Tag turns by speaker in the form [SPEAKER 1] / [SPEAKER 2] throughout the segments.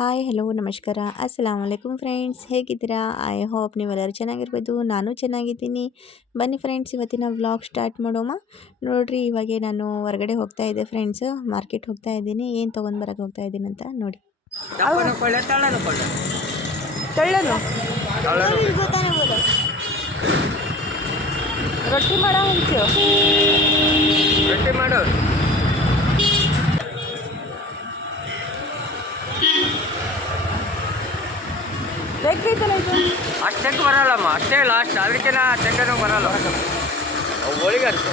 [SPEAKER 1] Hi hello ನಮಸ್ಕಾರ. ಅಸ್ಸಲಾಮ್ ಅಲೈಕುಮ್ ಫ್ರೆಂಡ್ಸ್. ಹೇಗಿದ್ದೀರಾ? ಐ ಹೋಪ್ ನೀವೆಲ್ಲರೂ ಚೆನ್ನಾಗಿರ್ಬೋದು. ನಾನು ಚೆನ್ನಾಗಿದ್ದೀನಿ. ಬನ್ನಿ ಫ್ರೆಂಡ್ಸ್ ಇವತ್ತಿನ ವ್ಲಾಗ್ ಸ್ಟಾರ್ಟ್ ಮಾಡೋಮ. ನೋಡಿರಿ ಇವಾಗೆ ನಾನು ಹೊರಗಡೆ ಹೋಗ್ತಾ ಇದ್ದೆ ಫ್ರೆಂಡ್ಸ್. ಮಾರ್ಕೆಟ್ ಹೋಗ್ತಾ ಇದ್ದೀನಿ. ಏನು ತೊಗೊಂಡು ಬರೋಕ್ಕೆ ಹೋಗ್ತಾ ಇದ್ದೀನಿ ಅಂತ ನೋಡಿ. ರೊಟ್ಟಿ ಮಾಡೋ
[SPEAKER 2] ರೊಟ್ಟಿ ಮಾಡು.
[SPEAKER 1] ಬೇಕೈತಲ್ಲ ಇದು?
[SPEAKER 2] ಅಷ್ಟಕ್ಕೆ ಬರಲ್ಲಮ್ಮ ಅಷ್ಟೇ ಲಾಸ್ಟ್ ಅದಕ್ಕೆ ನಾ ಚೆಕ್ಕನ್ನು ಬರಲ್ಲ. ಹೋಳಿಗೆ ಅಂತ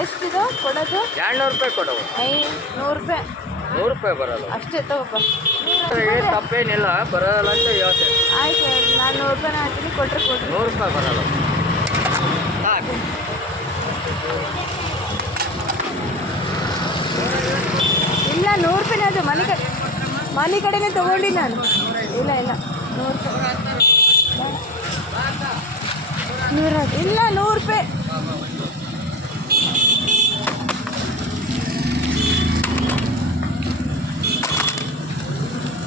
[SPEAKER 1] ಎಷ್ಟಿದು? ಕೊಡೋದು?
[SPEAKER 2] ಎರಡ್ನೂರು ರೂಪಾಯಿ ಕೊಡವು.
[SPEAKER 1] ಐ ನೂರು ರೂಪಾಯಿ.
[SPEAKER 2] ನೂರು ರೂಪಾಯಿ ಬರಲ್ಲ.
[SPEAKER 1] ಅಷ್ಟೇ ತಗೋಪ್ಪ.
[SPEAKER 2] ಏನು ತಪ್ಪೇನಿಲ್ಲ ಬರಲ್ಲ ಅಂತ ಹೇಳ್ತೇನೆ.
[SPEAKER 1] ಆಯ್ತು ನಾನು ನೂರು ರೂಪಾಯಿ ಹಾಕ್ತೀನಿ ಕೊಟ್ಟರೆ ಕೊಡ್ರಿ
[SPEAKER 2] ನೂರು ರೂಪಾಯಿ ಬರಲ್ಲ. ಸಾಕು.
[SPEAKER 1] ಇಲ್ಲ ನೂರು ರೂಪಾಯಿ ಅದು ಮನೆ ಕಡೆ ಮನೆ ಕಡೆನೇ ತಗೊಂಡಿ ನಾನು. ಇಲ್ಲ ಇಲ್ಲ. ನೂರು ರೂಪಾಯಿ. ನೂರ ಇಲ್ಲ ನೂರು ರೂಪಾಯಿ.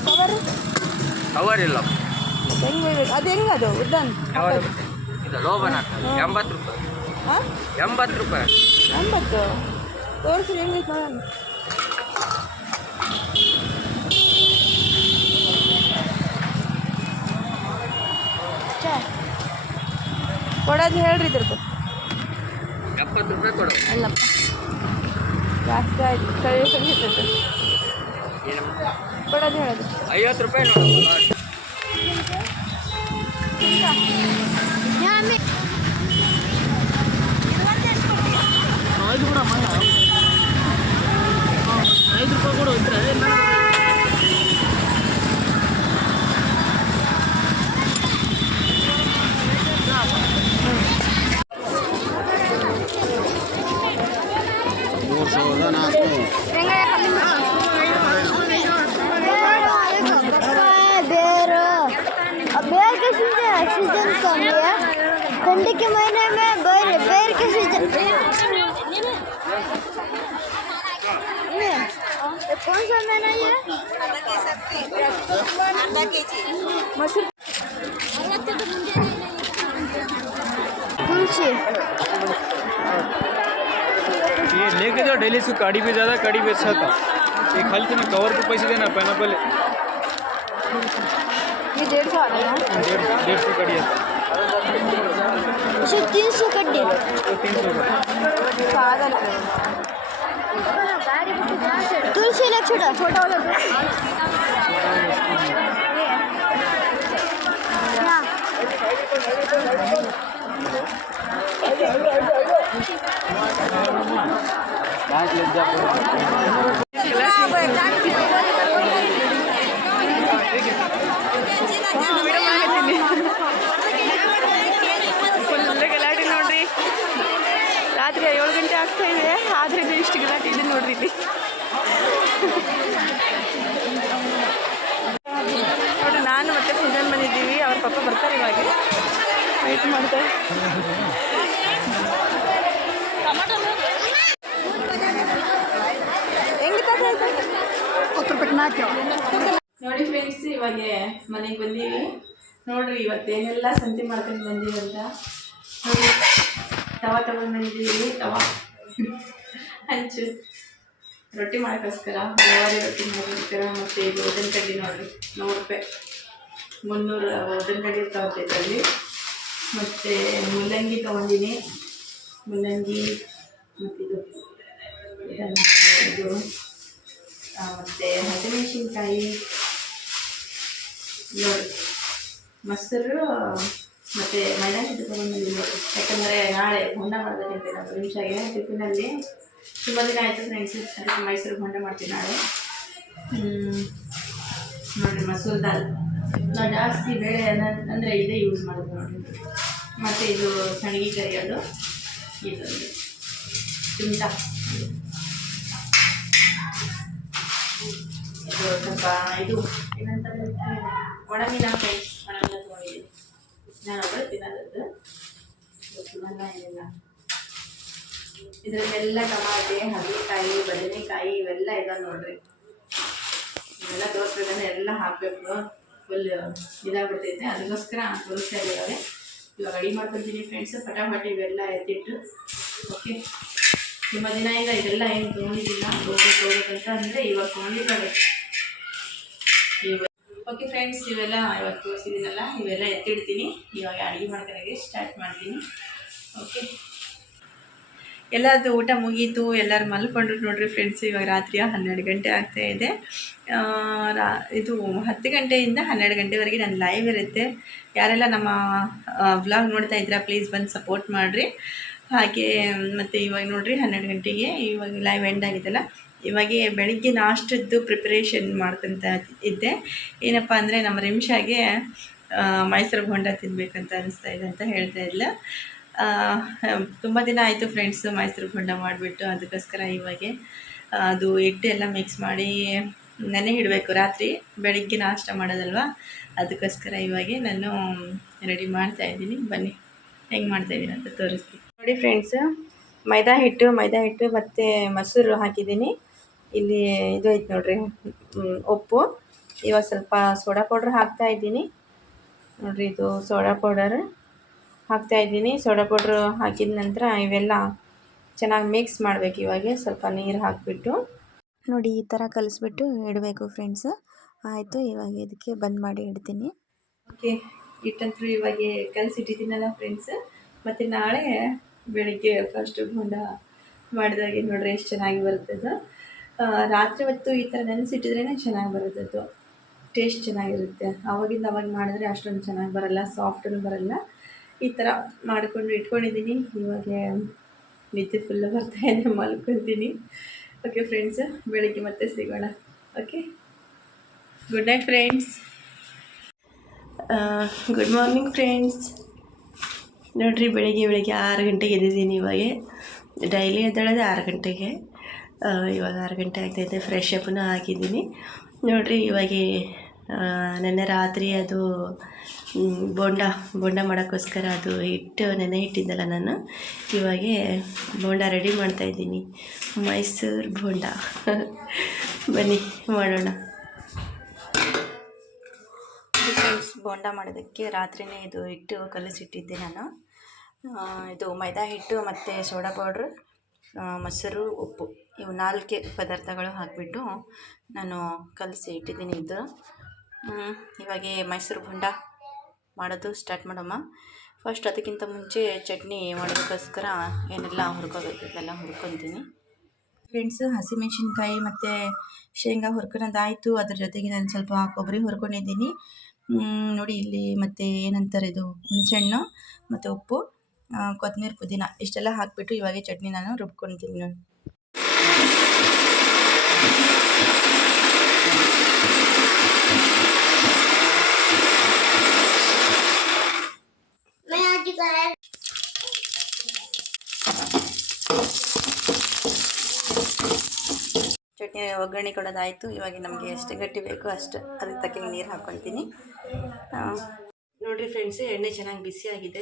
[SPEAKER 1] ಕವರ್
[SPEAKER 2] ಕವರ್ ಇಲ್ಲ.
[SPEAKER 1] ಹೆಂಗೆ ಅದು ಹೆಂಗೆ ಅದು? ಉದ್ದನ್?
[SPEAKER 2] ಯಾವುದು ಇದು ಲೋಬನ ಎಂಬತ್ತು ರೂಪಾಯಿ.
[SPEAKER 1] ಹಾಂ?
[SPEAKER 2] ಎಂಬತ್ತು ರೂಪಾಯಿ.
[SPEAKER 1] ಎಂಬತ್ತು? ತೋರಿಸಿ ಹೆಂಗೈತೆ ನೋಡೋಣ. ಕೊಡೋದು ಹೇಳ್ರಿ ಇದ್ರದ್ದು.
[SPEAKER 2] ಎಪ್ಪತ್ತು ರೂಪಾಯಿ ಕೊಡು.
[SPEAKER 1] ಅಲ್ಲಪ್ಪ. ಜಾಸ್ತಿ ಆಯ್ತು. ಕೈ ಸಂಗೀತದ್ದು ಕೊಡೋದು ಹೇಳೋದು.
[SPEAKER 2] ಐವತ್ತು ರೂಪಾಯಿ ಕೂಡ ಕೊಡು
[SPEAKER 3] बेर कौन सा महीना ये? मसूर तुलसी
[SPEAKER 4] ये लेके जाओ डेली से कड़ी भी ज़्यादा कड़ी भी अच्छा था। ये खाली तुम्हें कवर के पैसे देना पाइनएप्पल
[SPEAKER 1] ये डेढ़ सौ आ रहा है
[SPEAKER 4] डेढ़ डेढ़ सौ कड़ी आता
[SPEAKER 3] इसे तीन सौ कड्डी
[SPEAKER 4] तो तीन सौ
[SPEAKER 3] तुलसी लग छोटा छोटा वाला यहाँ
[SPEAKER 1] ಫುಲ್ ಗಲಾಟೆ ನೋಡ್ರಿ ರಾತ್ರಿ ಏಳು ಗಂಟೆ ಆಗ್ತಾ ಇದೆ ಆದ್ರೆ ಇದು ಇಷ್ಟು ಗಲಾಟೆ ಇದೆ ನೋಡ್ರಿ ಇಲ್ಲಿ ನೋಡಿ ನಾನು ಮತ್ತೆ ಸುಂದನ್ ಬಂದಿದ್ದೀವಿ. ಅವ್ರ ಪಪ್ಪ ಬರ್ತಾರೆ ಇವಾಗ. ವೆಯ್ಟ್ ಮಾಡ್ತಾರೆ ನೋಡಿ ಫ್ರೆಂಡ್ಸ್ ಇವಾಗ ಮನೆಗೆ ಬಂದೀವಿ. ನೋಡ್ರಿ ಇವತ್ತೇನೆಲ್ಲ ಸಂತೆ ಮಾಡ್ಕೊಂಡು ಬಂದೀವಿ ಅಂತ. ನೋಡಿ ತವಾ ತಗೊಂಡು ಬಂದಿದ್ದೀವಿ. ತವಾ. ಹಂಚು ರೊಟ್ಟಿ ಮಾಡೋಕ್ಕೋಸ್ಕರ, ಹಲವಾರು ರೊಟ್ಟಿ ಮಾಡೋಕ್ಕೋಸ್ಕರ ಮತ್ತು ಇದು ಉದ್ದಿನ ಕಡ್ಡಿ ನೋಡಿರಿ ನೂರು ರೂಪಾಯಿ ಮುನ್ನೂರು, ಉದ್ದಿನ ಕಡ್ಡಿ ಇದರಲ್ಲಿ. ಮತ್ತು ಮುಲ್ಲಂಗಿ ತೊಗೊಂಡಿನಿ. ಮುಲ್ಲಂಗಿ, ಮತ್ತು ಇದು ಇದು ಮತ್ತು ಹಸಿಮೆಣಸಿನ್ಕಾಯಿ ನೋಡಿ ಮೊಸರು, ಮತ್ತು ಮೈದಾನ ತೊಗೊಂಡಿದ್ದೀನಿ ನೋಡಿ ಯಾಕಂದರೆ ನಾಳೆ ಹೊಂಡ ಮಾಡಬೇಕಂತ ನಿಮಿಷ ಏನು ಟಿಫಿನಲ್ಲಿ ತುಂಬ ದಿನ ಆಯಿತು ಫ್ರೆಂಡ್ಸ್ ಅದಕ್ಕೆ ಮೈಸೂರು ಹೊಂಡ ಮಾಡ್ತೀನಿ ನಾಳೆ. ಹ್ಮ್. ನೋಡಿ ಮಸೂರ್ ದಾಲ್. ನಾವು ಜಾಸ್ತಿ ಬೇಳೆ ಅಂದರೆ ಇದೇ ಯೂಸ್ ಮಾಡೋದು ನೋಡಿ ಮತ್ತು ಇದು ಸಣಗಿ ಕರಿಯೋದು ಇದು ಚಿಮ್ಟ. ಇದು ಸ್ವಲ್ಪ ಇದು ಏನಂತಾರೆ ಒಣಮೀನಾಕಾಯಿ ಒಣಮೀನ ತೊಗೊಂಡಿದ್ದೀನಿ. ನಾನು ಒಬ್ಬರು ತಿನ್ನೋದದ್ದು. ಗೊತ್ತಿಲ್ಲ ಏನಿಲ್ಲ ಇದರಲ್ಲೆಲ್ಲ ಟಮಾಟೆ ಹಸಿಕಾಯಿ ಬದನೆಕಾಯಿ ಇವೆಲ್ಲ ಇದಾವೆ ನೋಡ್ರಿ. ಇವೆಲ್ಲ ತೋರಿಸ್ಬೇಕಂದ್ರೆ ಎಲ್ಲ ಹಾಕಬೇಕು. ಫುಲ್ ಇದಾಗ್ಬಿಡ್ತೈತೆ. ಅದಕ್ಕೋಸ್ಕರ ತೋರಿಸ್ತಾ ಇದ್ದೀವಿ. ಇವಾಗ ರೆಡಿ ಮಾಡ್ಕೊತೀನಿ ಫ್ರೆಂಡ್ಸ್ ಪಟಾಪಟಿ ಇವೆಲ್ಲ ಎತ್ತಿಟ್ಟು. ಓಕೆ ತುಂಬ ದಿನದಿಂದ ಇದೆಲ್ಲ ಏನು ತೊಗೊಂಡಿದ್ದಿಲ್ಲ ಹೋಗ್ಬೇಕು ಹೋಗ್ಬೇಕಂತ ಅಂದರೆ ಇವಾಗ ತೊಗೊಂಡಿದ್ದಾರೆ. ಇವ ಓಕೆ ಫ್ರೆಂಡ್ಸ್ ಇವೆಲ್ಲ ಇವಾಗ ತೋರಿಸಿದ್ದೀನಲ್ಲ. ಇವೆಲ್ಲ ಎತ್ತಿಡ್ತೀನಿ. ಇವಾಗ ಅಡುಗೆ ಮಾಡ್ಕೊಳಕ್ಕೆ ಸ್ಟಾರ್ಟ್ ಮಾಡ್ತೀನಿ. ಓಕೆ ಎಲ್ಲದು ಊಟ ಮುಗೀತು, ಎಲ್ಲರೂ ಮಲ್ಕೊಂಡ್ರು ನೋಡ್ರಿ ಫ್ರೆಂಡ್ಸ್ ಇವಾಗ ರಾತ್ರಿಯ ಹನ್ನೆರಡು ಗಂಟೆ ಆಗ್ತಾ ಇದೆ. ರಾ, ಇದು ಹತ್ತು ಗಂಟೆಯಿಂದ ಹನ್ನೆರಡು ಗಂಟೆವರೆಗೆ ನಾನು ಲೈವ್ ಇರುತ್ತೆ. ಯಾರೆಲ್ಲ ನಮ್ಮ ವ್ಲಾಗ್ ನೋಡ್ತಾ ಇದ್ದೀರಾ ಪ್ಲೀಸ್ ಬಂದು ಸಪೋರ್ಟ್ ಮಾಡಿರಿ. ಹಾಗೆ, ಮತ್ತು ಇವಾಗ ನೋಡಿರಿ ಹನ್ನೆರಡು ಗಂಟೆಗೆ ಇವಾಗ ಲೈವ್ ಎಂಡ್ ಆಗಿದೆಲ್ಲ. ಇವಾಗ ಬೆಳಿಗ್ಗೆ ನಾಷ್ಟದ್ದು ಪ್ರಿಪ್ರೇಷನ್ ಮಾಡ್ಕೊತ ಇದ್ದೆ. ಏನಪ್ಪ ಅಂದರೆ, ನಮ್ಮ ರಿಮ್ಷಾಗೆ ಮೈಸೂರು ಬೋಂಡ ತಿನ್ನಬೇಕಂತ ಅನಿಸ್ತಾ ಇದೆ ಅಂತ ಹೇಳ್ತಾ ಇದ್ಲ. ತುಂಬ ದಿನ ಆಯಿತು ಫ್ರೆಂಡ್ಸು ಮೈಸೂರು ಬೋಂಡ ಮಾಡಿಬಿಟ್ಟು ಅದಕ್ಕೋಸ್ಕರ ಇವಾಗೆ ಅದು ಹಿಟ್ಟು ಎಲ್ಲ ಮಿಕ್ಸ್ ಮಾಡಿ ನೆನೆ ಇಡಬೇಕು. ರಾತ್ರಿ ಬೆಳಿಗ್ಗೆ ನಾಷ್ಟ ಮಾಡೋದಲ್ವ? ಅದಕ್ಕೋಸ್ಕರ ಇವಾಗೆ ನಾನು ರೆಡಿ ಮಾಡ್ತಾ ಇದ್ದೀನಿ. ಬನ್ನಿ, ಹೆಂಗೆ ಮಾಡ್ತಾ ಇದ್ದೀನಿ ಅಂತ ತೋರಿಸ್ತೀನಿ. ನೋಡಿ ಫ್ರೆಂಡ್ಸ್ ಮೈದಾ ಹಿಟ್ಟು ಮೈದಾ ಹಿಟ್ಟು ಮತ್ತು ಮೊಸರು ಹಾಕಿದ್ದೀನಿ. ಇಲ್ಲಿ ಇದು ಐತೆ ನೋಡಿರಿ ಉಪ್ಪು. ಇವಾಗ ಸ್ವಲ್ಪ ಸೋಡಾ ಪೌಡ್ರ್ ಹಾಕ್ತಾ ಇದ್ದೀನಿ. ನೋಡ್ರಿ, ಇದು ಸೋಡಾ ಪೌಡರ್ ಹಾಕ್ತಾ ಇದ್ದೀನಿ. ಸೋಡಾ ಪೌಡ್ರು ಹಾಕಿದ ನಂತರ ಇವೆಲ್ಲ ಚೆನ್ನಾಗಿ ಮಿಕ್ಸ್ ಮಾಡಬೇಕು ಇವಾಗೆ. ಸ್ವಲ್ಪ ನೀರು ಹಾಕಿಬಿಟ್ಟು.
[SPEAKER 3] ನೋಡಿ, ಈ ಥರ ಕಲಿಸ್ಬಿಟ್ಟು ಇಡಬೇಕು ಫ್ರೆಂಡ್ಸ್ ಆಯಿತು, ಇವಾಗ ಇದಕ್ಕೆ ಬಂದ್ ಮಾಡಿ ಇಡ್ತೀನಿ.
[SPEAKER 1] ಓಕೆ ಹಿಟ್ಟಂತೂ ಇವಾಗ ಕಲಸಿಟ್ಟಿದ್ದೀನಲ್ಲ ಫ್ರೆಂಡ್ಸ್ ಮತ್ತು ನಾಳೆ ಬೆಳಿಗ್ಗೆ ಫಸ್ಟ್ ಬೋಂಡ ಮಾಡಿದಾಗೆ ನೋಡ್ರಿ ಎಷ್ಟು ಚೆನ್ನಾಗಿ ಬರುತ್ತದು. ರಾತ್ರಿ ಹೊತ್ತು ಈ ಥರ ನೆನೆಸಿಟ್ಟಿದ್ರೇ ಚೆನ್ನಾಗಿ ಬರುತ್ತದು. ಟೇಸ್ಟ್ ಚೆನ್ನಾಗಿರುತ್ತೆ. ಅವಾಗಿಂದ ಅವಾಗ ಮಾಡಿದ್ರೆ ಅಷ್ಟೊಂದು ಚೆನ್ನಾಗಿ ಬರಲ್ಲ ಸಾಫ್ಟೂ ಬರಲ್ಲ. ಈ ಥರ ಮಾಡಿಕೊಂಡು ಇಟ್ಕೊಂಡಿದ್ದೀನಿ. ಇವಾಗ ನಿದ್ದೆ ಫುಲ್ಲು ಬರ್ತಾಯಿದೆ ಮಲ್ಕೊತೀನಿ. ಓಕೆ ಫ್ರೆಂಡ್ಸ್ ಬೆಳಗ್ಗೆ ಮತ್ತೆ ಸಿಗೋಣ. Okay good night friends good morning friends ನೋಡಿರಿ, ಬೆಳಿಗ್ಗೆ, ಬೆಳಗ್ಗೆ ಆರು ಗಂಟೆಗೆ ಎದ್ದಿದ್ದೀನಿ ಇವಾಗ. ಡೈಲಿ ಎದ್ದೇಳೋದೇ ಆರು ಗಂಟೆಗೆ. ಇವಾಗ ಆರು ಗಂಟೆ ಆಗ್ತಾಯಿದೆ ಫ್ರೆಶ್ ಅಪ್ನೂ ಹಾಕಿದ್ದೀನಿ ನೋಡಿರಿ, ಇವಾಗ ನೆನ್ನೆ ರಾತ್ರಿ ಅದು ಬೋಂಡ ಬೋಂಡ ಮಾಡೋಕ್ಕೋಸ್ಕರ ಅದು ಹಿಟ್ಟು ನೆನೆ ಇಟ್ಟಿದ್ದಲ್ಲ ನಾನು. ಇವಾಗೆ ಬೋಂಡ ರೆಡಿ ಮಾಡ್ತಾಯಿದ್ದೀನಿ ಮೈಸೂರು ಬೋಂಡ. ಬನ್ನಿ, ಮಾಡೋಣ. ಬೋಂಡ ಮಾಡೋದಕ್ಕೆ ರಾತ್ರಿನೇ ಇದು ಹಿಟ್ಟು ಕಲಸಿಟ್ಟಿದ್ದೆ ನಾನು. ಇದು ಮೈದಾ ಹಿಟ್ಟು ಮತ್ತು ಸೋಡಾ ಪೌಡ್ರ್ ಮೊಸರು, ಉಪ್ಪು. ಇವು ನಾಲ್ಕೇ ಪದಾರ್ಥಗಳು ಹಾಕಿಬಿಟ್ಟು ನಾನು ಕಲಸಿ ಇಟ್ಟಿದ್ದೀನಿ ಇದು. ಇವಾಗ ಮೈಸೂರು ಬೋಂಡ ಮಾಡೋದು ಸ್ಟಾರ್ಟ್ ಮಾಡಮ್ಮ ಫಸ್ಟ್ ಅದಕ್ಕಿಂತ ಮುಂಚೆ ಚಟ್ನಿ ಮಾಡೋದಕ್ಕೋಸ್ಕರ ಏನೆಲ್ಲ ಹುರ್ಕೋಬೇಕು ಇದೆಲ್ಲ ಹುರ್ಕೊತೀನಿ. ಫ್ರೆಂಡ್ಸು ಹಸಿಮೆಣ್ಸಿನ್ಕಾಯಿ ಮತ್ತು ಶೇಂಗಾ ಹುರ್ಕೊಳೋದಾಯಿತು ಅದ್ರ ಜೊತೆಗೆ ನಾನು ಸ್ವಲ್ಪ ಕೊಬ್ಬರಿ ಹುರ್ಕೊಂಡಿದ್ದೀನಿ. ನೋಡಿ ಇಲ್ಲಿ ಮತ್ತು ಏನಂತಾರೆ ಇದು, ಹುಣಸೆಹಣ್ಣು ಮತ್ತು ಉಪ್ಪು ಕೊತ್ತಂಬರಿ ಪುದೀನ ಇಷ್ಟೆಲ್ಲ ಹಾಕಿಬಿಟ್ಟು ಇವಾಗೆ ಚಟ್ನಿ ನಾನು ರುಬ್ಕೊಳ್ತೀನಿ ಚಟ್ನಿ ಒಗ್ಗರಣೆ ಕೊಡೋದಾಯಿತು ಇವಾಗ ನಮಗೆ ಎಷ್ಟು ಗಟ್ಟಿ ಬೇಕು ಅಷ್ಟು ಅದಕ್ಕೆ ತಕ್ಕಂಗೆ ನೀರು ಹಾಕ್ಕೊಳ್ತೀನಿ ನೋಡಿರಿ ಫ್ರೆಂಡ್ಸ್, ಎಣ್ಣೆ ಚೆನ್ನಾಗಿ ಬಿಸಿ ಆಗಿದೆ.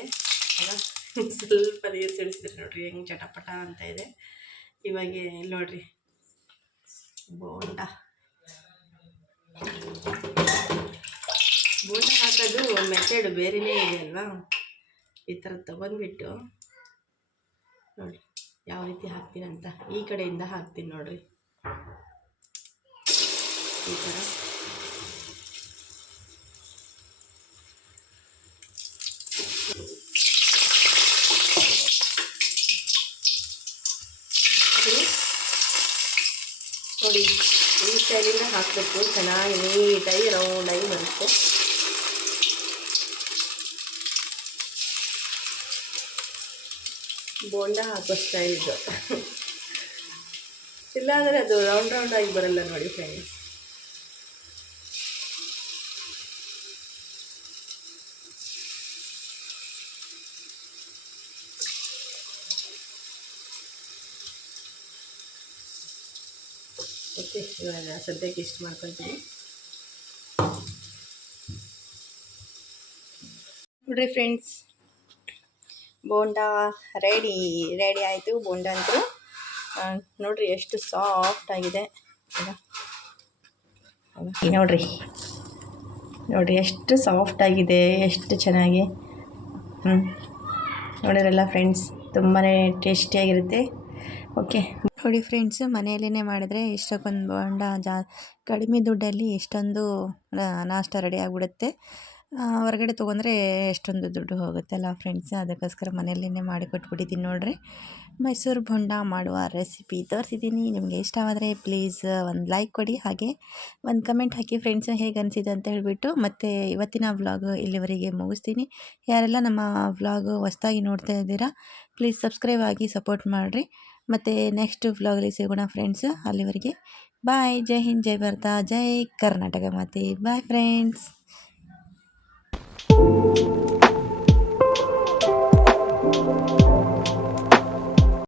[SPEAKER 1] ಸ್ವಲ್ಪ ನೀರು ಸಿಡಿಸಿದ್ರೆ ನೋಡಿರಿ ಹೆಂಗೆ ಚಟಪಟ ಅಂತ ಇದೆ. ಇವಾಗ ನೋಡಿರಿ, ಬೋಂಡ. ಬೋಂಡ ಹಾಕೋದು ಮೆಥಡ್ ಬೇರೆಯೇ ಇದೆ ಅಲ್ವಾ? ಈ ಥರ ತೊಗೊಂಡ್ಬಿಟ್ಟು. ನೋಡಿ ಯಾವ ರೀತಿ ಹಾಕ್ತೀನಿ ಅಂತ ಈ ಕಡೆಯಿಂದ ಹಾಕ್ತೀನಿ ನೋಡ್ರಿ. ಈ ನೋಡಿ ಈ ಸ್ಟೈಲಿಂದ ಹಾಕಬೇಕು. ಚೆನ್ನಾಗಿ ನೀಟಾಗಿ ರೌಂಡಾಗಿ ಬರುತ್ತೆ. ಬೋಂಡ ಹಾಕೋ ಸ್ಟೈಲ್ ಇದು ಇಲ್ಲಾಂದರೆ ಅದು ರೌಂಡ್ ರೌಂಡ್ ಆಗಿ ಬರಲ್ಲ ನೋಡಿ ಫ್ರೆಂಡ್ಸ್ ಓಕೆ, ಇವಾಗ ಸದ್ಯಕ್ಕೆ ಇಷ್ಟು ಮಾಡ್ಕೊಳ್ತೀನಿ. ನೋಡ್ರಿ ಫ್ರೆಂಡ್ಸ್ ಬೋಂಡಾ ರೆಡಿ ರೆಡಿ ಆಯಿತು ಬೋಂಡ ಅಂತೂ. ನೋಡ್ರಿ ಎಷ್ಟು ಸಾಫ್ಟ್ ಆಗಿದೆ. ನೋಡಿರಿ. ನೋಡಿರಿ ಎಷ್ಟು ಸಾಫ್ಟ್ ಆಗಿದೆ ಎಷ್ಟು ಚೆನ್ನಾಗಿ. ಹ್ಞೂ. ನೋಡಿರಲ್ಲ ಫ್ರೆಂಡ್ಸ್ ತುಂಬಾ ಟೇಸ್ಟಿಯಾಗಿರುತ್ತೆ ಓಕೆ ನೋಡಿ ಫ್ರೆಂಡ್ಸು ಮನೆಯಲ್ಲೇ ಮಾಡಿದ್ರೆ ಇಷ್ಟಕ್ಕೊಂದು ಬೋಂಡ ಜಾ ಕಡಿಮೆ ದುಡ್ಡಲ್ಲಿ ಇಷ್ಟೊಂದು ನಾಷ್ಟ ರೆಡಿ ಆಗಿಬಿಡುತ್ತೆ. ಹೊರಗಡೆ ತೊಗೊಂಡ್ರೆ ಎಷ್ಟೊಂದು ದುಡ್ಡು ಹೋಗುತ್ತಲ್ಲ ಫ್ರೆಂಡ್ಸ್ ಅದಕ್ಕೋಸ್ಕರ ಮನೆಯಲ್ಲೇ ಮಾಡಿ ಕೊಟ್ಬಿಟ್ಟಿದ್ದೀನಿ ನೋಡಿರಿ. ಮೈಸೂರು ಬೊಂಡ ಮಾಡುವ ರೆಸಿಪಿ ತೋರಿಸಿದ್ದೀನಿ. ನಿಮಗೆ ಇಷ್ಟವಾದರೆ ಪ್ಲೀಸ್ ಒಂದು ಲೈಕ್ ಕೊಡಿ. ಹಾಗೆ ಒಂದು ಕಮೆಂಟ್ ಹಾಕಿ ಫ್ರೆಂಡ್ಸ್ ಹೇಗೆ ಅನಿಸಿದೆ ಅಂತ ಹೇಳಿಬಿಟ್ಟು ಮತ್ತು ಇವತ್ತಿನ ವ್ಲಾಗ್ ಇಲ್ಲಿವರೆಗೆ ಮುಗಿಸ್ತೀನಿ. ಯಾರೆಲ್ಲ ನಮ್ಮ ವ್ಲಾಗ್ ಹೊಸ್ದಾಗಿ ನೋಡ್ತಾ ಇದ್ದೀರಾ ಪ್ಲೀಸ್ ಸಬ್ಸ್ಕ್ರೈಬ್ ಆಗಿ ಸಪೋರ್ಟ್ ಮಾಡಿರಿ. ಮತ್ತು ನೆಕ್ಸ್ಟ್ ವ್ಲಾಗಲ್ಲಿ ಸಿಗೋಣ ಫ್ರೆಂಡ್ಸ್ ಅಲ್ಲಿವರೆಗೆ. ಬಾಯ್ ಜೈ ಹಿಂದ್, ಜೈ ಭಾರತ, ಜೈ ಕರ್ನಾಟಕ ಮಾತೆ. Bye friends thank you